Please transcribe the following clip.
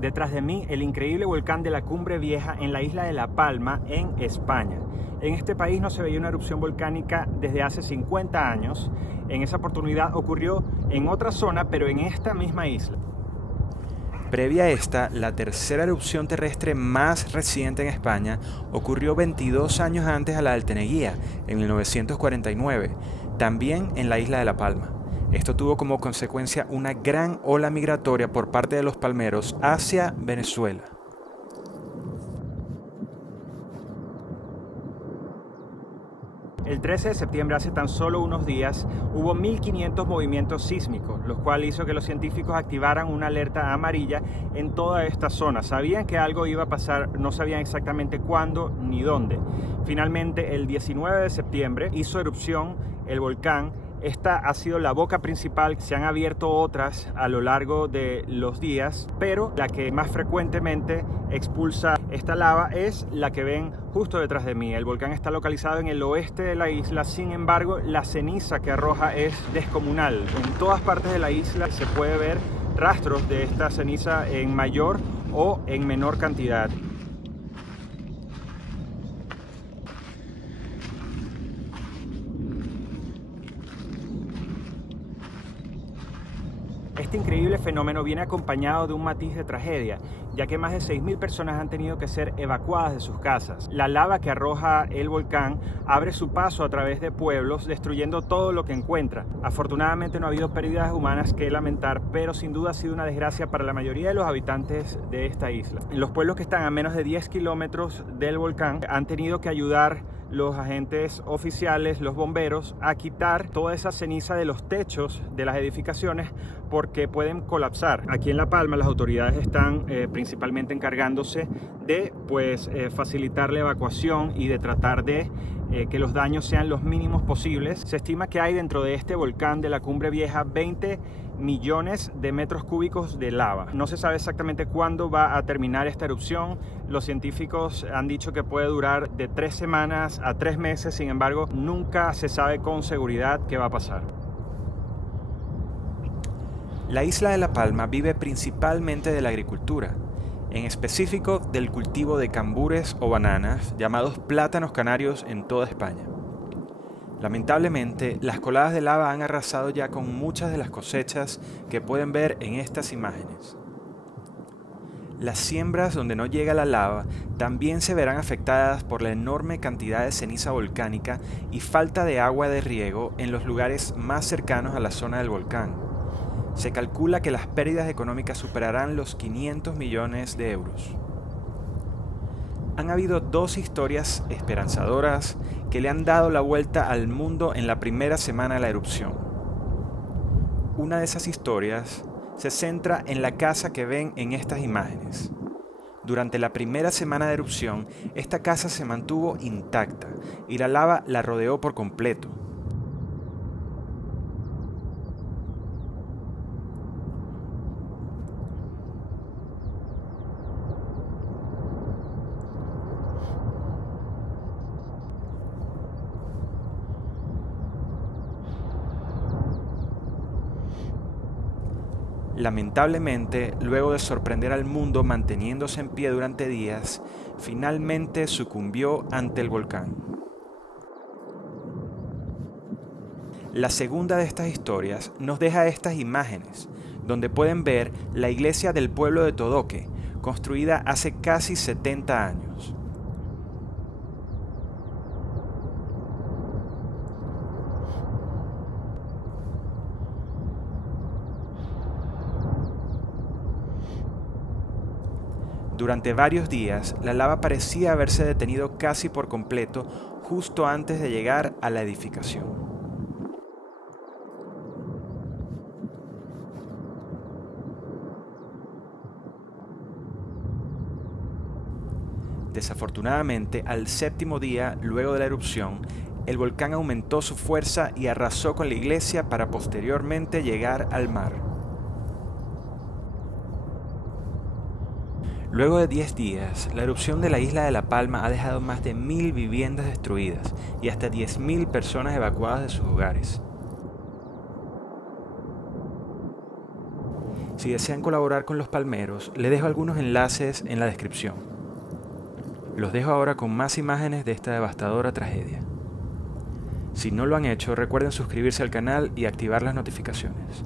Detrás de mí, el increíble volcán de la Cumbre Vieja en la isla de La Palma, en España. En este país no se veía una erupción volcánica desde hace 50 años. En esa oportunidad ocurrió en otra zona, pero en esta misma isla. Previa a esta, la tercera erupción terrestre más reciente en España ocurrió 22 años antes a la del Teneguía, en 1949, también en la isla de La Palma. Esto tuvo como consecuencia una gran ola migratoria por parte de los palmeros hacia Venezuela. El 13 de septiembre, hace tan solo unos días, hubo 1.500 movimientos sísmicos, lo cual hizo que los científicos activaran una alerta amarilla en toda esta zona. Sabían que algo iba a pasar, no sabían exactamente cuándo ni dónde. Finalmente, el 19 de septiembre hizo erupción el volcán. Esta ha sido la boca principal, se han abierto otras a lo largo de los días, pero la que más frecuentemente expulsa esta lava es la que ven justo detrás de mí. El volcán está localizado en el oeste de la isla, sin embargo, la ceniza que arroja es descomunal. En todas partes de la isla se puede ver rastros de esta ceniza en mayor o en menor cantidad. Este increíble fenómeno viene acompañado de un matiz de tragedia, ya que más de 6.000 personas han tenido que ser evacuadas de sus casas. La lava que arroja el volcán abre su paso a través de pueblos, destruyendo todo lo que encuentra. Afortunadamente no ha habido pérdidas humanas que lamentar, pero sin duda ha sido una desgracia para la mayoría de los habitantes de esta isla. Los pueblos que están a menos de 10 kilómetros del volcán han tenido que ayudar los agentes oficiales, los bomberos, a quitar toda esa ceniza de los techos de las edificaciones porque pueden colapsar. Aquí en La Palma las autoridades están principalmente encargándose de facilitar la evacuación y de tratar de que los daños sean los mínimos posibles. Se estima que hay dentro de este volcán de la Cumbre Vieja 20 millones de metros cúbicos de lava. No se sabe exactamente cuándo va a terminar esta erupción. Los científicos han dicho que puede durar de 3 semanas a 3 meses, sin embargo, nunca se sabe con seguridad qué va a pasar. La isla de La Palma vive principalmente de la agricultura, en específico del cultivo de cambures o bananas, llamados plátanos canarios en toda España. Lamentablemente, las coladas de lava han arrasado ya con muchas de las cosechas que pueden ver en estas imágenes. Las siembras donde no llega la lava también se verán afectadas por la enorme cantidad de ceniza volcánica y falta de agua de riego en los lugares más cercanos a la zona del volcán. Se calcula que las pérdidas económicas superarán los 500 millones de euros. Han habido 2 historias esperanzadoras que le han dado la vuelta al mundo en la primera semana de la erupción. Una de esas historias se centra en la casa que ven en estas imágenes. Durante la primera semana de erupción, esta casa se mantuvo intacta y la lava la rodeó por completo. Lamentablemente, luego de sorprender al mundo manteniéndose en pie durante días, finalmente sucumbió ante el volcán. La segunda de estas historias nos deja estas imágenes, donde pueden ver la iglesia del pueblo de Todoque, construida hace casi 70 años. Durante varios días, la lava parecía haberse detenido casi por completo justo antes de llegar a la edificación. Desafortunadamente, al 7º día, luego de la erupción, el volcán aumentó su fuerza y arrasó con la iglesia para posteriormente llegar al mar. Luego de 10 días, la erupción de la isla de La Palma ha dejado más de 1.000 viviendas destruidas y hasta 10.000 personas evacuadas de sus hogares. Si desean colaborar con los palmeros, les dejo algunos enlaces en la descripción. Los dejo ahora con más imágenes de esta devastadora tragedia. Si no lo han hecho, recuerden suscribirse al canal y activar las notificaciones.